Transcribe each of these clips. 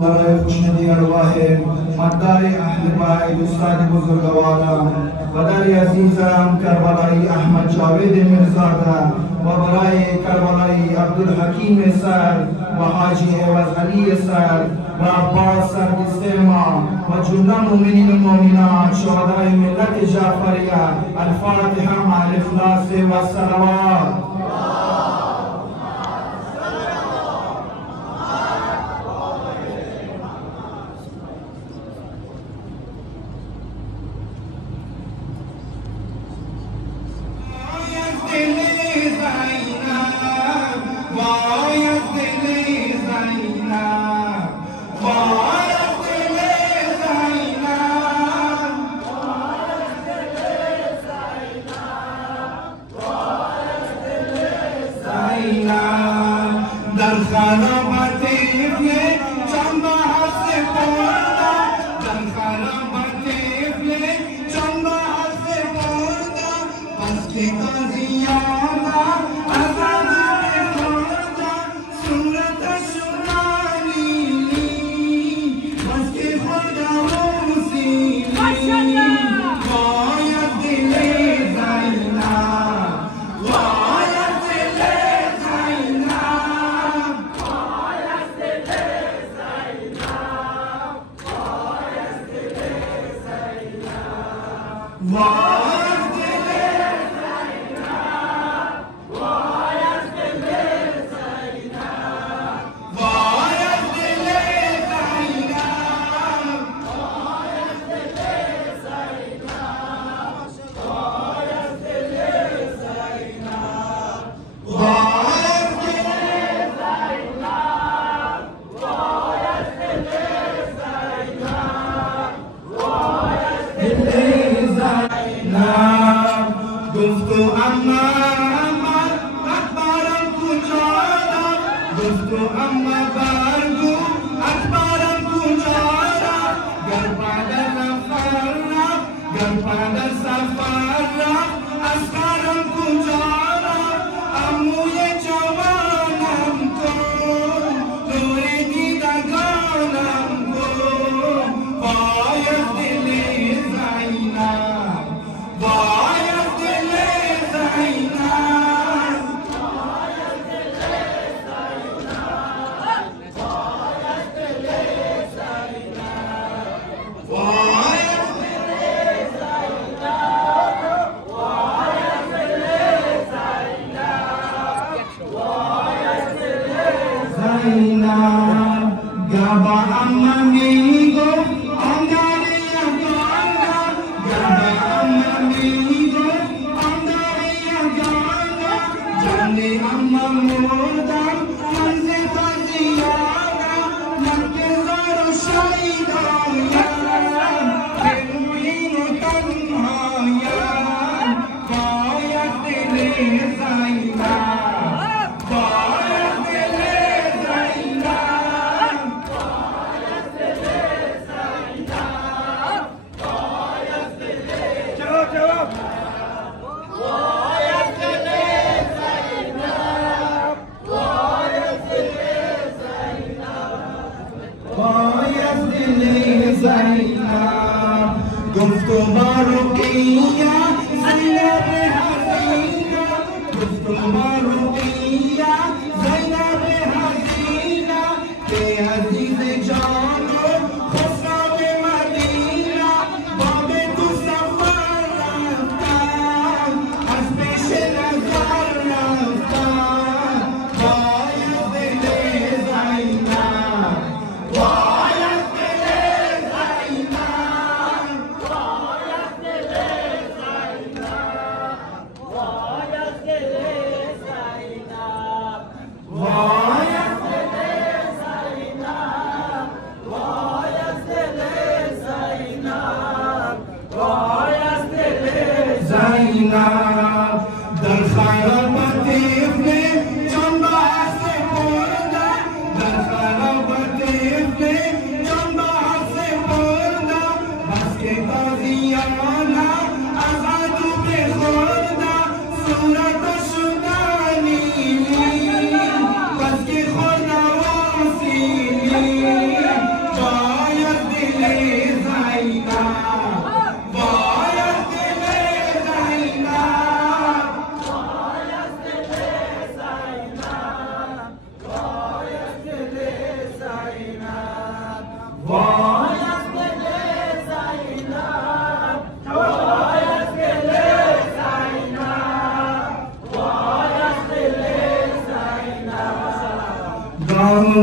برای خوشنودی ارواح مقدار اهل بیت استاد بزرگوارم و در عزیزم کربلایی احمد جاوید میرزاده و برای کربلایی عبدالحکیم سر و حاجی عوض علی سر و عباس سردستما و جمله مؤمنین و مؤمنات شهدای ملت جعفریه. الفاتحه مع الاخلاص و الصلوات. در خرابت ابن چند بحث پرده، در خرابت ابن چند بحث پرده، پس که قضیانا از عذاب خورده صورتش رانیلی، پس که خورده حسینی باید دل زینب، گفتو اما اکبرم کجادا، گفتو اما برگو اکبرم کجادا، گر بعد سفر رفت، گر بعد سفر رفت اصغرم کجادا، عموی جوانم کن نور دیدگانم کن، باید دل زینب، باید دل زینب، باید دل زینب، باید دل زینب، باید دل زینب، باید دل زینب، باید دل زینب. گبا اما میگفت آنگاری یگانه، گبا اما میگفت آنگاری یگانه، جانی اما مردم منز تازیانه، مکه زار و شهیدایم بروین و تنهایم، باید دل زینب، باید دل زینب، باید دل زینب، باید دل جواب باید دل زینب، باید دل زینب، باید دل زینب. گفتو با رقیه زینب حسینه، گفتو با رقیه زینب حسینه، که عزیز جان و خسرو مدینه باب تو سفر رفتن، از پیش نظر رفتن، باید دل زینب، باید دل زینب، باید دل زینب، باید دل زینب.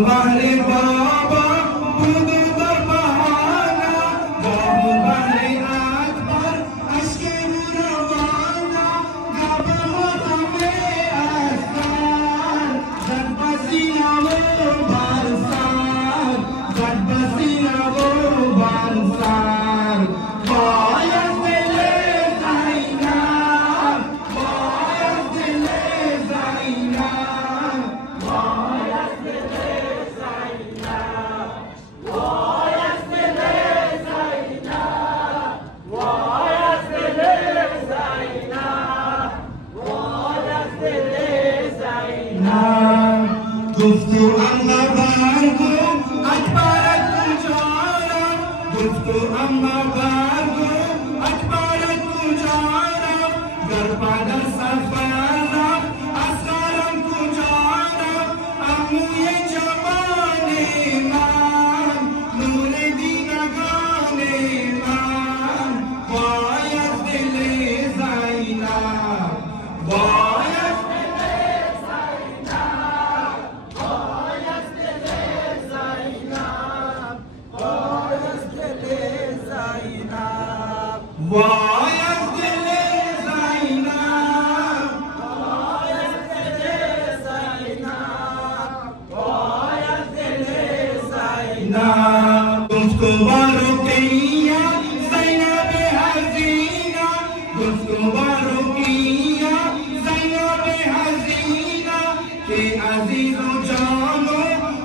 bahre baba budu dar bahana gabu bahre akbar ashke rawana gaba matame asar jat pasina wo bansar jat pasina wo bansar bayas dile zaina bayas dile zaina Guftu amma bargo akbarat tujara Guftu amma bargo akbarat tujara Garpada safara asgaram tujara Ammu ye jamane man Nure dina gane man Bayas dile zaina Bayas Bayas dile zaina Bayas dile zaina Bayas dile zaina Guftu barukiya Zainab hazina Guftu barukiya Zainab hazina Ke aziz o jano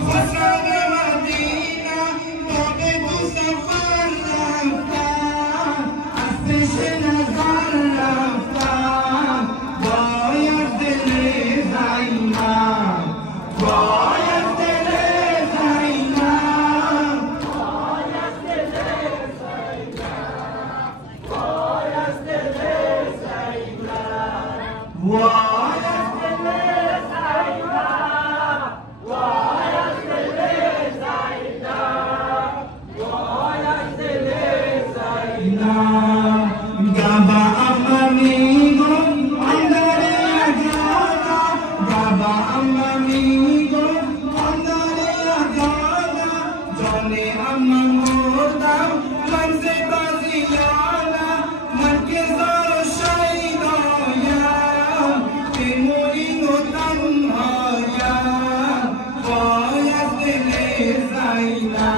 Khusab Madina Tobe tu safar rafta Bayas dile zaina Bayas dile zaina Bayas dile zaina Bayas dile zaina Bayas dile zaina Bayas dile zaina Bayas dile zaina Gaba amamigo andare agana Gaba amamigo andare agana Jone amma mordam manze baziyana Marke zaro shaydaya Temurino tanhaya Bayas dile zaina